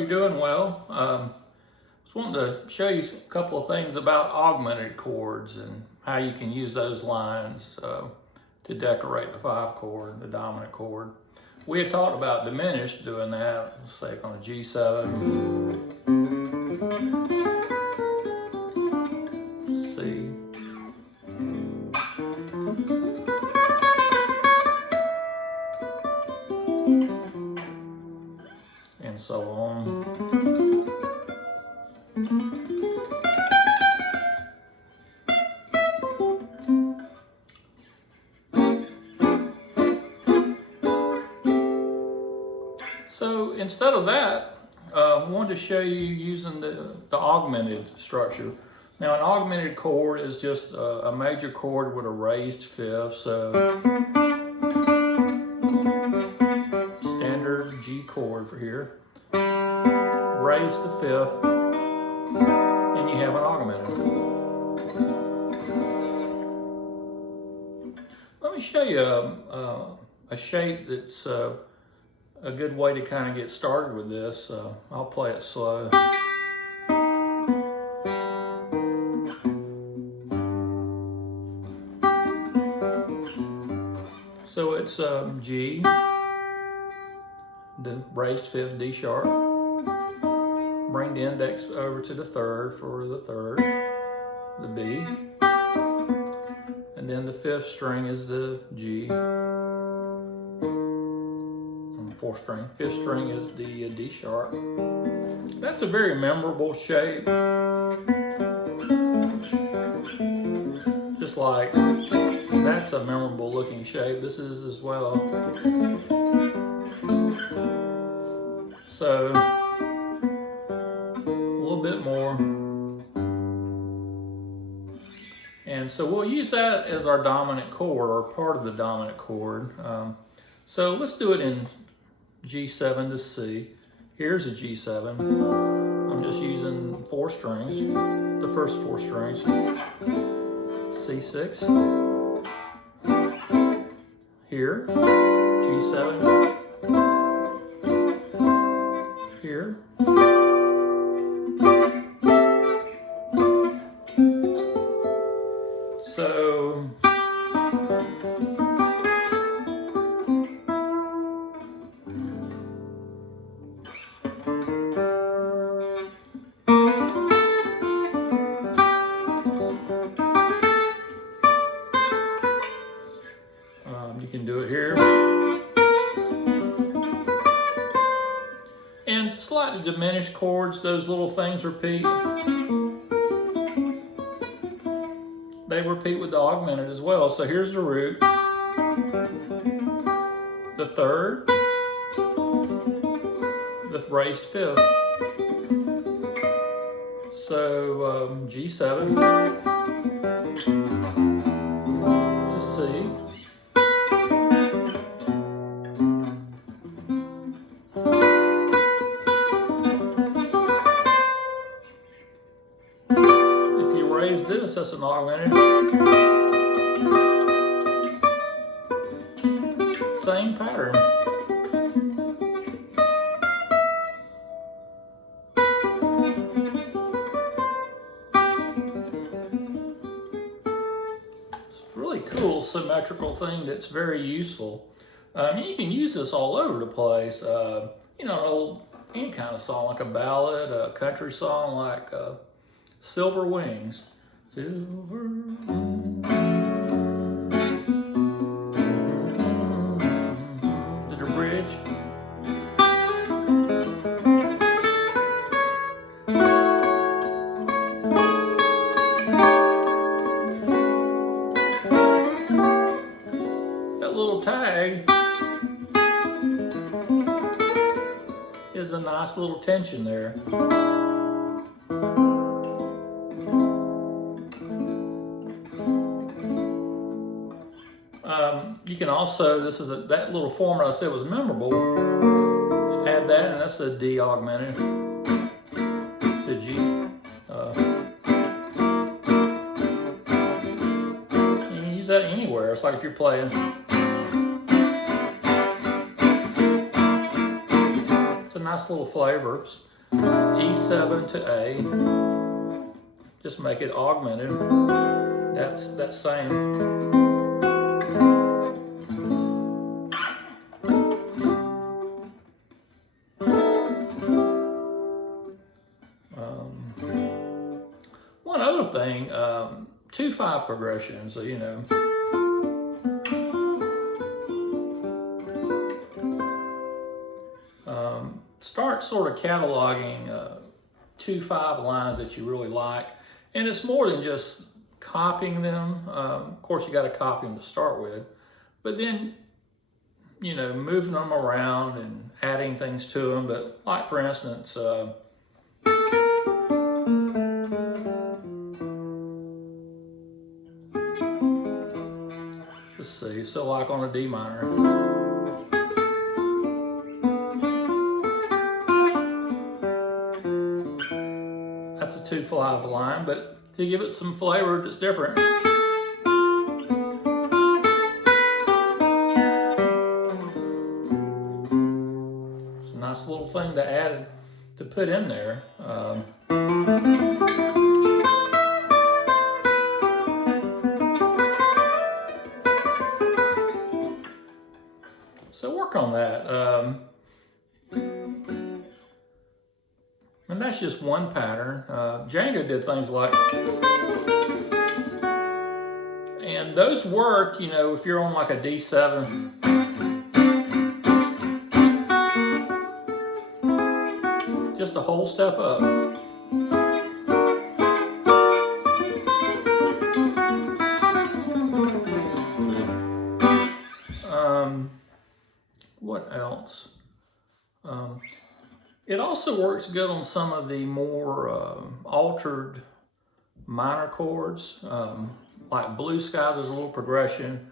you're doing well. Just wanted to show you a couple of things about augmented chords and how you can use those lines to decorate the 5 chord, the dominant chord. We had talked about diminished doing that, say on a G7, C, and so on. So instead of that, I wanted to show you using the augmented structure. Now an augmented chord is just a major chord with a raised fifth, so standard G chord for here. Raise the fifth, and you have an augmented. Let me show you a shape that's a good way to kind of get started with this. I'll play it slow. So it's G, the raised fifth, D sharp. Bring the index over to the third for the third, the B. And then the fifth string is the G. Fourth string. Fifth string is the D sharp. That's a very memorable shape. Just like that's a memorable looking shape. This is as well. So a little bit more. And so we'll use that as our dominant chord, or part of the dominant chord. So let's do it in G7 to C. Here's a G7. I'm just using 4 strings, the first 4 strings. C6. Here, G7. Here. So you can do it here. And slightly diminished chords, those little things repeat. They repeat with the augmented as well. So here's the root, the third, the raised fifth. So G7 to C. Raise this, that's an augmented. Same pattern. It's a really cool symmetrical thing that's very useful. You can use this all over the place. You know, any kind of song, like a ballad, a country song like Silver Wings. Silver to the bridge. That little tag is a nice little tension there. You can also, this is that little format I said was memorable, add that, and that's a D augmented to G. You can use that anywhere. It's like if you're playing. It's a nice little flavor. E7 to A. Just make it augmented. That's that same. One other thing, 2/5 progression. So start sort of cataloging 2/5 lines that you really like, and it's more than just copying them. Of course, you got to copy them to start with, but then moving them around and adding things to them. But like for instance, let's see. So like on a D minor. That's a 2/5 line, but to give it some flavor that's different. It's a nice little thing to add, to put in there. So work on that. And that's just one pattern. Django did things like, and those work, if you're on like a D7. Just a whole step up. What else? It also works good on some of the more altered minor chords, like Blue Skies is a little progression.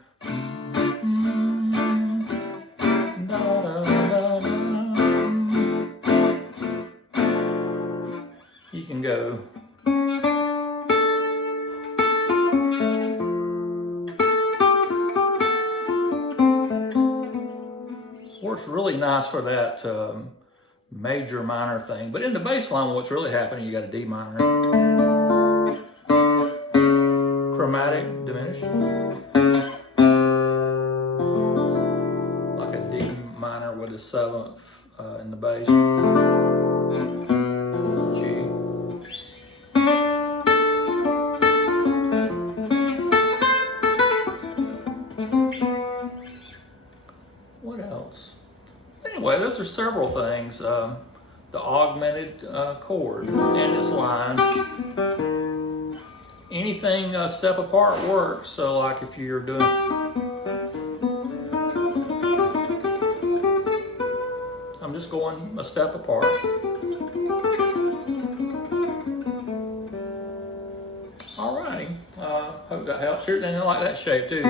You can go. Works really nice for that major minor thing. But in the bass line, what's really happening, you got a D minor. Chromatic, diminished. Like a D minor with a 7th in the bass. G. What else? Anyway, those are several things. The augmented chord and its lines. Anything a step apart works. So like if you're doing, I'm just going a step apart. Alrighty, hope that helps. Here, and I like that shape too.